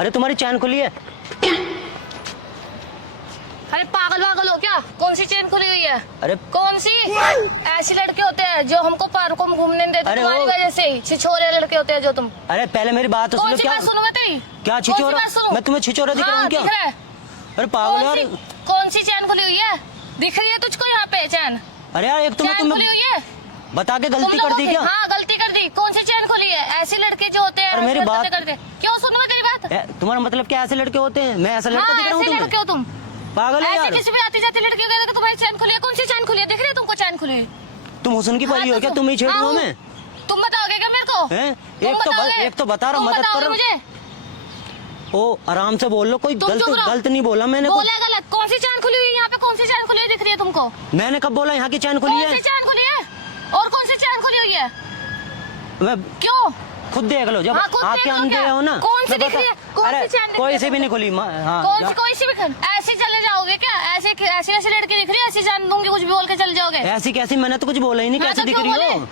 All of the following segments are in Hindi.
अरे तुम्हारी चैन खुली है। अरे पागल वागल हो क्या? कौन सी चेन खुली हुई है? अरे कौन सी? ऐसे लड़के होते हैं जो हमको पार्कों में घूमने नहीं देते, अरे तुम्हारी वो- वजह से ही छिछोरे लड़के होते हैं जो तुम। अरे पहले मेरी बात तो कौन सुनो। सी क्या बात सुनूं मैं तेरी? क्या कौन सी छिछोरा? बात सुनूं? मैं तुम्हें छिछोरा दिख रहा हूँ हाँ, क्या? दिख रहा है। अरे पागल यार। कौन सी चैन खुली हुई है? दिख रही है तुझको यहाँ पे चैन? अरे यार एक तो मैं चैन खुली तुम्हें हुई है? बता के तुम गलती कर लोगों दी की- क्या? हाँ गलती कर दी। कौन सी चैन खुली है? ऐसे लड़के जो होते हैं और मेरी ऐसे बात- हरकतें करते। क्यों सुनूं मैं तेरी बात? तुम्हारा मतलब क्या ऐसे लड़के होते हैं? मैं ऐसा लड़का हाँ दिख रहा हूँ ऐसे लड़के तुम्हें? हो तुम। पागल है ऐसे यार। किसी भी आती जाती लड़की को तुम्हारी चैन खुली है। कौन सी चैन खुली है? दिख रही है तुमको चैन खुली है? तुम हुस्न की परी हाँ, हो क्या? तो तुम ही छेड़ हाँ, दो हूँ। मैं। तुम बताओगे क्या मेरे को? हैं? तुम बताओगे? एक तो बता रहा, तुम मदद बताओगे करो मुझे। ओ आराम से बोल लो। कोई तुम चुप रहो। गलत नहीं बोला मैंने। बोला गलत? कौन सी चैन खुली हुई है यहाँ पे? कौन सी चैन खुली हुई दिख रही है तुमको? मैंने कब बोला यहाँ की चैन खुली कौन सी है? चैन खुली है? और कौन सी चैन खुली हुई है? मैं क्यों? खुद देख लो जब हाँ, खुद आपके देख लो अंधे क्या? हो ना। कौन सी मैं दिख बता- रही है? कौन अरे, सी चैन दिख कोई रही सी है भी नहीं खुली। हाँ, कौन सी? कोई सी भी ऐसे चले जाओगे क्या? ऐसे ऐसी ऐसी लड़की दिख रही है? ऐसी जान दूंगी कुछ भी बोल के चले जाओगे? ऐसी कैसी? मैंने तो कुछ बोला ही नहीं। हाँ, कैसी तो दिख क्यों रही हो? बोले?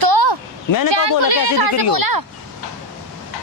तो मैंने कब चैन बोला खुली है, कैसी कहाँ दिख से रही हो? बोला?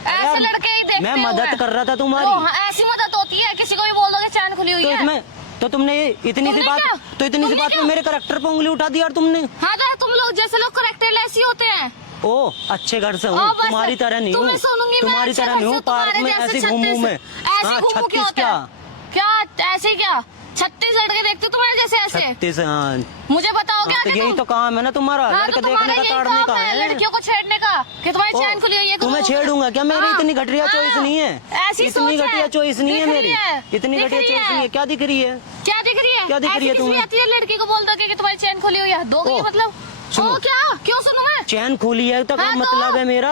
ऐसे यार, लड़के ही देखते मैं हुए। मदद कर रहा था तुम्हारी। तो, हाँ, ऐसी मदद होती है? किसी को भी बोल दोगे चैन खुली हुई तो है? इसमें तो तुमने इतनी सी तुमने बात क्या? तो इतनी सी तुमने बात में क्या? मेरे करेक्टर पे उंगली उठा दी यार तुमने। हाँ तो तुम लोग जैसे लोग करेक्टर ऐसे ही होते हैं। ओ अच्छे घर से ओ, हूँ, बस तुम्हारी तरह नहीं हूँ। तुम्हें सुनूंगी मैं, तुम्हारी अच्छे तरह घर नहीं से, हूँ। पार्क तुम्हारे में जैसे ऐसे घूमूं मैं। ऐसे हाँ, घूमूं क्या 36 होता है? क्या ऐसे ही क्या? 36 लड़के देखती हूँ तुम्हारे जैसे ऐसे? 36। हाँ मुझे बताओ क्या? तो यही तो काम है ना तुम्हारा, हाँ, लड़के तो देखने तुम्हारा का, यही ताड़ने काम का है, है। लड़कियों को छेड़ने का कि तुम्हारी ओ, चैन खुली हुई है। तुम्हें छेड़ूंगा क्या? मेरी इतनी घटिया चॉइस नहीं है। ऐसी इतनी सोच है। घटिया चॉइस नहीं है दिख रही मेरी। है। इतनी दिख घटिया रही चॉइस है। नहीं है। क्या दिख रही है? क्या दिख रही है? क्या दिख रही है ऐसी किसी तुम्हें? आती है लड़की को बोल दो कि तुम्हारी चैन खुली हुई है, दोगे ओ, मतलब? सुनो। ओ क्या? क्यों सुनूं मैं? चैन खुली है तो क्या हाँ, मतलब है मेरा?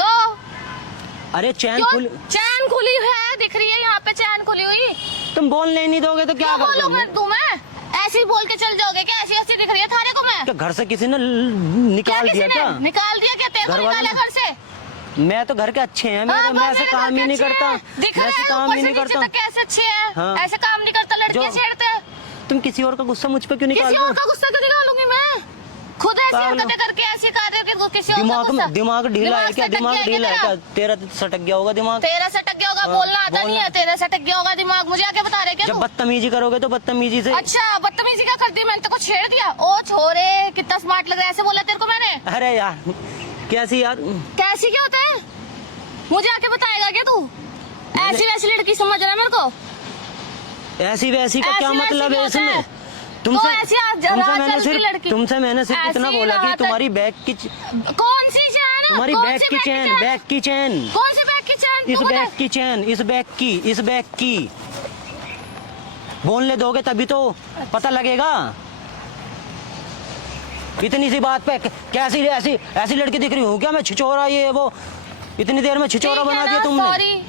तो अरे चैन क्यों? खुली, चैन खुली है दिख रही है यहाँ पे, चैन खुली हुई। तुम बोलने ही नहीं दोगे तो क्या क्या करूँ बोलूं मैं? मैं तुम्हें? ऐसे ही बोल के चल जाओगे क्या? ऐसी ऐसी दिख रही है थाने को मैं? क्या घर से किसी ने निकाल किसी दिया ने क्या? निकाल दिया क्या? तेरे को घर वाले निकाला ने? घर से? मैं तो घर के अच्छे हैं मेरे। हाँ, मैं ऐसे मेरे काम घर ही के नहीं अच्छे करता। हैं। दिख मैं रहे ऐसे हैं, काम ऊपर ही से नहीं नीचे करता। तक कैसे अच्छे हैं? हाँ। ऐसे काम नहीं करता, लड़कियां जो- छेड़ते हैं। तुम किसी और का गुस्सा मुझ पे क्यों निकाल किसी रहे और हो? का गुस्सा क्यों निकालूंगी मैं? खुद ऐसी पागल हो। हरकतें करके ऐसे कर रहे हो कि किसी और का दिमाग गुस्सा। में दिमाग ढीला है क्या? सटक दिमाग गया ढीला है तेरा? क्या? तेरा तो सटक गया होगा दिमाग। तेरा सटक गया होगा, हाँ, बोलना आता नहीं बोलना। है। तेरा सटक गया होगा दिमाग, मुझे आके बता रहे क्या जब तू? बदतमीजी करोगे तो बदतमीजी से। अच्छा बदतमीजी क्या कर दी मैंने? तेरे को छेड़ दिया? ओ छोरे कितना स्मार्ट लग रहा है, ऐसे बोला तेरे को मैंने? अरे यार कैसी यार। कैसी क्या होता है? मुझे आके बताएगा क्या तू? ऐसी वैसी लड़की समझ रहा है मेरे को? ऐसी वैसी का क्या ऐसी वैसी मतलब है क्या होता इसमें? है? तुमसे तो ऐसी रात मैंने चलती लड़की। तुमसे मैंने सिर्फ इतना ऐसी बोला कि रात- तुम्हारी बैग की कौन सी चैन? तुम्हारी कौन बैग सी की चैन, बैग की चैन, कौन सी बैग की चैन? इस तू बैग बता। की चैन, इस बैग की बोलने दोगे तभी तो पता लगेगा। इतनी सी बात पे कैसी ऐसी ऐसी लड़की दिख रही हूँ क्या मैं? छिछोरा ये वो इतनी देर में छिछोरा ठीक है बना ना, दिया तुमने। सॉरी।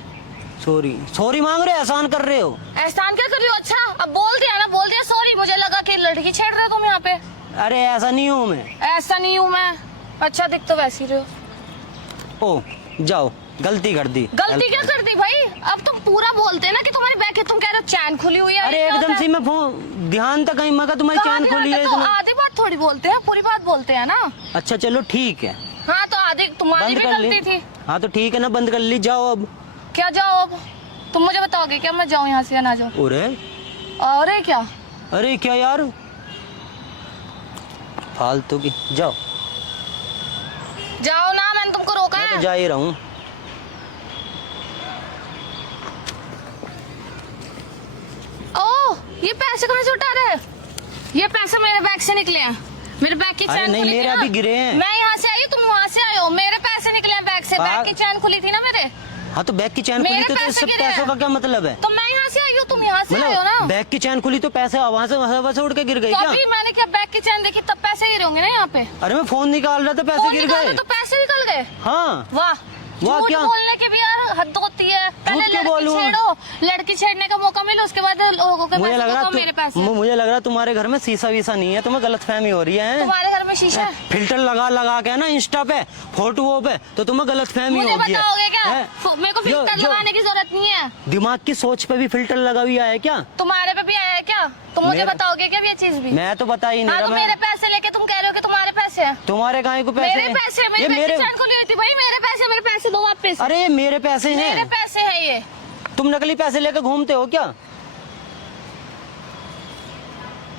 सॉरी सॉरी मांग रहे हो? एहसान कर रहे हो? एहसान क्या कर रही हो? अच्छा अब बोल दिया ना, बोल दिया सॉरी। मुझे लगा कि लड़की छेड़ रहे हो तुम यहाँ पे। अरे ऐसा नहीं हूँ मैं। ऐसा नहीं हूँ मैं। अच्छा दिख तो वैसी रहे हो। ओ जाओ, गलती कर दी। गलती क्या कर दी भाई? अब तुम पूरा बोलते हैं ना कि तुम्हारी बैग है, तुम कह रहे हो चैन खुली हुई है। अरे ये क्या एकदम होता से है? मैं फोन ध्यान तक कहीं मगा तुम्हारी कहाँ चैन ध्यान खुली है रखो? इसमें। आधी बात थोड़ी बोलते हैं, पूरी बात बोलते हैं ना। अच्छा चलो ठीक है, हाँ तो आधी तुम्हारी बंद भी कर ली। गलती थी। हाँ तो ठीक है ना, बंद कर ली। जाओ अब। क्या जाओ अब? तुम मुझे बताओगे क्या मैं जाऊँ यहाँ से या ना जाऊँ? अरे अरे क्या? अरे क्या यार फालतू की। जाओ, जाओ ना, मैंने तुमको रोका मैं तो है। जा ही रहा हूँ। ओह ये पैसे कहाँ से उठा रहे हैं? ये पैसे मेरे बैग से निकले हैं। मेरे बैग की अरे चैन नहीं, खुली थी मेरे ना। अभी गिरे हैं। मैं यहाँ से आई, तुम वहाँ से आए हो। मेरे पैसे निकले हैं बैग से। बैग की चैन खुली थी ना मेरे। हाँ तो बैग की चैन मेरे खुली थी तो पैसे इससे गिरे पैसों हैं। का क्या मतलब है? तो मैं यहाँ से आई हूँ, तुम यहाँ से आए हो ना। मतलब बैग की चैन खुली तो पैसे वहां से उड़ के गिर गए तो क्या? अभी मैंने क्या बैग की चैन देखी तब पैसे गिरे होंगे ना यहाँ पे। अरे मैं फोन निकाल रहा था, पैसे फोन गिर निकाले गए। तो पैसे निकल गए। हाँ वाह वाह, झूठ क्या? बोलने की भी यार हद होती है। पहले क्यों लड़की बोलूं? छेड़ो, लड़की छेड़ने का मौका मिले, उसके बाद लोगों के मुझे पैसे लग को रहा कहो मेरे पैसे। मुझे लग रहा तुम्हारे घर में शीशा वीसा नहीं है, तुम्हें गलतफहमी हो रही है। तुम्हारे घर में शीशा है? फिल्टर लगा के ना इंस्टा पे फोटोओ पे तो तुम्हें गलतफहमी मुझे हो गई बताओगे क्या? है। मेरे को फिल्टर लगाने की जरूरत नहीं है। दिमाग की सोच पे भी फिल्टर लगा हुआ है क्या? तुम्हारे पे भी आया है क्या? तुम मुझे मेरे- बताओगे क्या ये चीज भी? मैं तो बता ही नहीं हाँ रहा। तो मैं मेरे पैसे लेके तुम कह रहे हो कि तुम्हारे पैसे हैं। तुम्हारे कहाँ को पैसे मेरे हैं? पैसे, ये मेरे मेरे पैसे चैन खुली हुई थी भाई। मेरे पैसे दो वापस। अरे ये मेरे पैसे मेरे हैं। पैसे है तुम नकली पैसे लेकर घूमते हो क्या?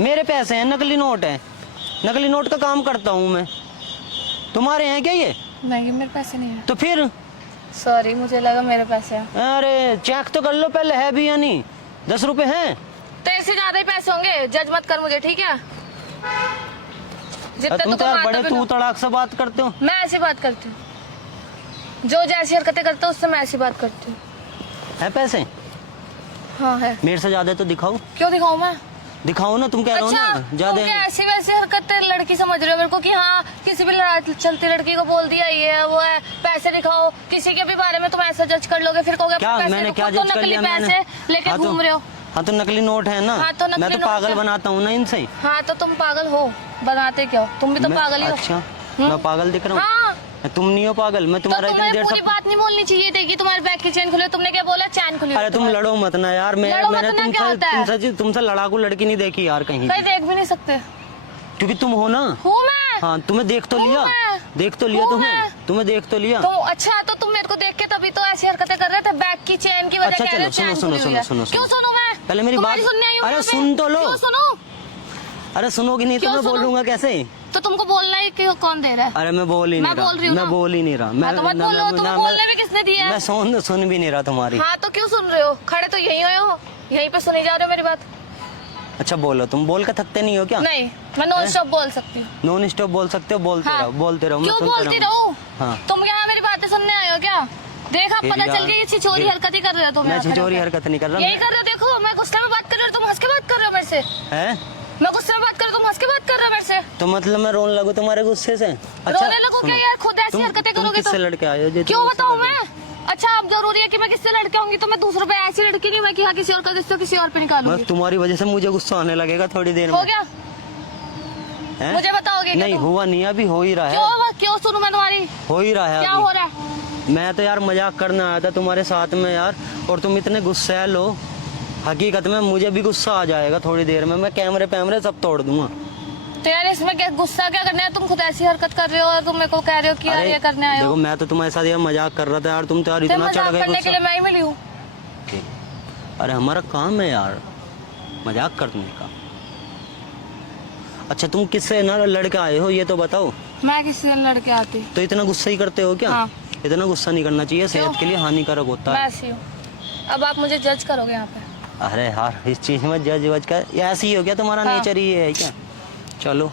मेरे पैसे हैं, नकली नोट है, नकली नोट का काम करता हूँ मैं। तुम्हारे हैं क्या ये? नहीं, ये मेरे पैसे नहीं है। तो फिर? सॉरी, मुझे लगा मेरे पैसे हैं। अरे चेक तो कर लो पहले, है भी या नहीं। 10 रुपए हैं तो इससे ज्यादा ही पैसे होंगे, जज मत कर मुझे, ठीक है? जितने तुम तो यार बड़े तू तो तड़ाक से बात करते हो। मैं ऐसी बात करती हूँ, जो जैसी हरकतें करते हो उससे मैं ऐसी बात करती हूँ। है पैसे? हाँ है। मेरे से ज्यादा तो दिखाओ। क्यों दिखाऊं मैं? दिखाओ ना, तुम कह रहे हो अच्छा, ना तुम ज्यादा। क्या ऐसी वैसी हरकतें लड़की समझ रहे हो मेरे को कि हाँ किसी भी चलती लड़की को बोल दिया ये है वो है, पैसे दिखाओ, किसी के भी बारे में तुम ऐसा जज कर लोगे, फिर कहोगे क्या पैसे मैंने दिखाओ, क्या तो जज कर नकली लिया पैसे मैंने? लेके हाँ तो- घूम रहे हो। हाँ तो नकली नोट है ना। हाँ तो नकली मैं तो नोट पागल है। बनाता हूँ ना इनसे। हाँ तो तुम पागल हो, बनाते क्या हो? तुम भी तो पागल ही हो। अच्छा, मैं पागल दिख रहा हूँ? हाँ तुम नहीं हो पागल, मैं तो तुम्हारा इतनी तुम्हें देर पूरी से। बात नहीं बोलनी चाहिए थी कि तुम्हारे बैग की चेन खुली, तुमने क्या बोला? चैन खुली। अरे तुम लड़ो मत ना यार, लड़ो मत मैंने ना क्या होता है? तुमसे लड़ाकू लड़की नहीं देखी यार कहीं। कहीं देख भी नहीं सकते। क्योंकि तुम हो ना। हूँ मैं। हाँ तुम्हें देख तो हूँ लिया, मैं। देख तो लिया हूँ तुम्हें, मैं। तुम्हें देख तो लिया। तो अच्छा, तो तुम मेरे को देख के तभी तो ऐसी हरकतें कर रहे थे, बैग की चेन की वजह अच्छा, कह रहे हो चलो, चैन सुनो, खुली सुनो, हुई है। सुनो, क्यों सुनो मैं? पहले मेरी तुम्हारी बात- सुनने आई हूँ अरे यहाँ पे। सुन तो लो। क्यों सुनो? अरे सुनोगी नहीं तो क्यों मैं सुनो? बोलूंगा कैसे? तो तुमको बोलना ही कि कौन दे रहा है? अरे मैं बोल ही मैं नहीं रहा, बोल रही हूँ मैं ना। बोल ही नहीं रहा। हाँ, तो मत बोलो, तुम्हें बोलने भी किसने दिया है? मैं सुन भी नहीं रहा तुम्हारी। हाँ तो क्यों सुन रहे हो? खड़े तो यहीं हुए हो, यहीं पे सुनी जा रहे हो मेरी बात। अच्छा बोलो, तुम बोल के थकते नहीं हो क्या? नहीं, मैं नॉन स्टॉप बोल सकती हूँ। नॉन स्टॉप बोल सकते हो, बोलते हाँ। रहो, बोलते रहो, मैं क्यों सुनता बोलती रहूंगा। रहूं? हाँ। तुम यहाँ मेरी बातें सुनने आए हो क्या? देखा, फिर पता यार, चल गई ये छिछोरी हरकत ही कर रहे हो तुम। मैं यहाँ खड़े छिछोरी होकर। हरकत नहीं कर रहा। यही कर रहे हो, देखो मैं गुस्से में बात कर रही हूँ, तुम हंस के बात कर रहे हो मेरे से। है मैं गुस्से में बात कर रही हूँ, तुम हंस के बात कर रहे हो मेरे से। तो मतलब मैं रोने लगू तुम्हारे गुस्से से? रोने लगो क्या सुनो, यार? खुद ऐसी तुम- हरकतें तुम करोगे किससे तो लड़के आए हो? जो क्यों तुम गुस्से बताऊँ कर रहे हो? मैं? अच्छा, अब जरूरी है कि मैं किससे लड़के होंगी तो मैं दूसरों पे ऐसी लड़की नहीं मैं कि हाँ किसी और का गुस्सा किसी और पे निकालूंगी। बस तुम्हारी वजह से मुझे गुस्सा आने लगेगा थोड़ी देर हो में। गया? हैं? मुझे बताओगे क्या नहीं तुम? हुआ नहीं, अभी हो ही रहा है, क्यों सुनूं मैं तुम्हारी? हो ही रहा है क्या अभी। हो रहा है? मैं तो यार मजाक करने आया था तुम्हारे साथ में यार, और तुम इतने गुस्सैल हो। हकीकत में मुझे भी गुस्सा आ जाएगा थोड़ी देर में, मैं कैमरे पैमरे सब तोड़ दूंगा। तो यार इसमें क्या गुस्सा क्या करना है? तुम खुद ऐसी हरकत कर रहे हो और तुम मेरे को कह रहे हो कि यार ये करने आए देखो, हो। मैं तो तुम्हारे साथ यार मजाक कर रहा था यार, तुम तो यार तो इतना चढ़ मजाक गए करने के लिए गुस्सा। मैं ही मिली हूँ। अरे हमारा काम है यार मजाक करने का। अच्छा तुम किससे ना लड़के आए हो ये तो बताओ। मैं किसी से लड़के आती? तो इतना गुस्सा ही करते हो क्या? हाँ। इतना गुस्सा नहीं करना चाहिए, सेहत के लिए हानिकारक होता मैं है। ऐसी हूँ। अब आप मुझे जज करोगे यहाँ पे? अरे यार इस चीज में जज वज कर, ये ऐसी ही हो क्या? तुम्हारा हाँ। नेचर ही है क्या? चलो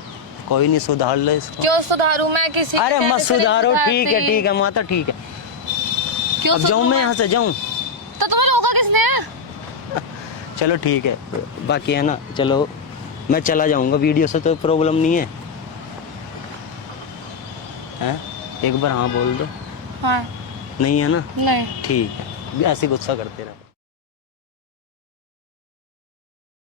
कोई नहीं, सुधार लो इसको। क्यों सुधारूं मैं किसी? अरे के मत कहने से नहीं सुधारो, ठीक है सुधारती। ठीक है माता, ठीक है। क्यों अब जाऊं सुधरूं मैं यहाँ से, जाऊं? तो तुम्हें रोका किसने? चलो ठीक है, बाकी है ना, चलो मैं चला जाऊंगा, वीडियो से तो प्रॉब्लम नहीं है, हैं? एक बार हाँ बोल दो। हाँ। नहीं है ना? नहीं। ठीक है, ऐसे गुस्सा करते रहो।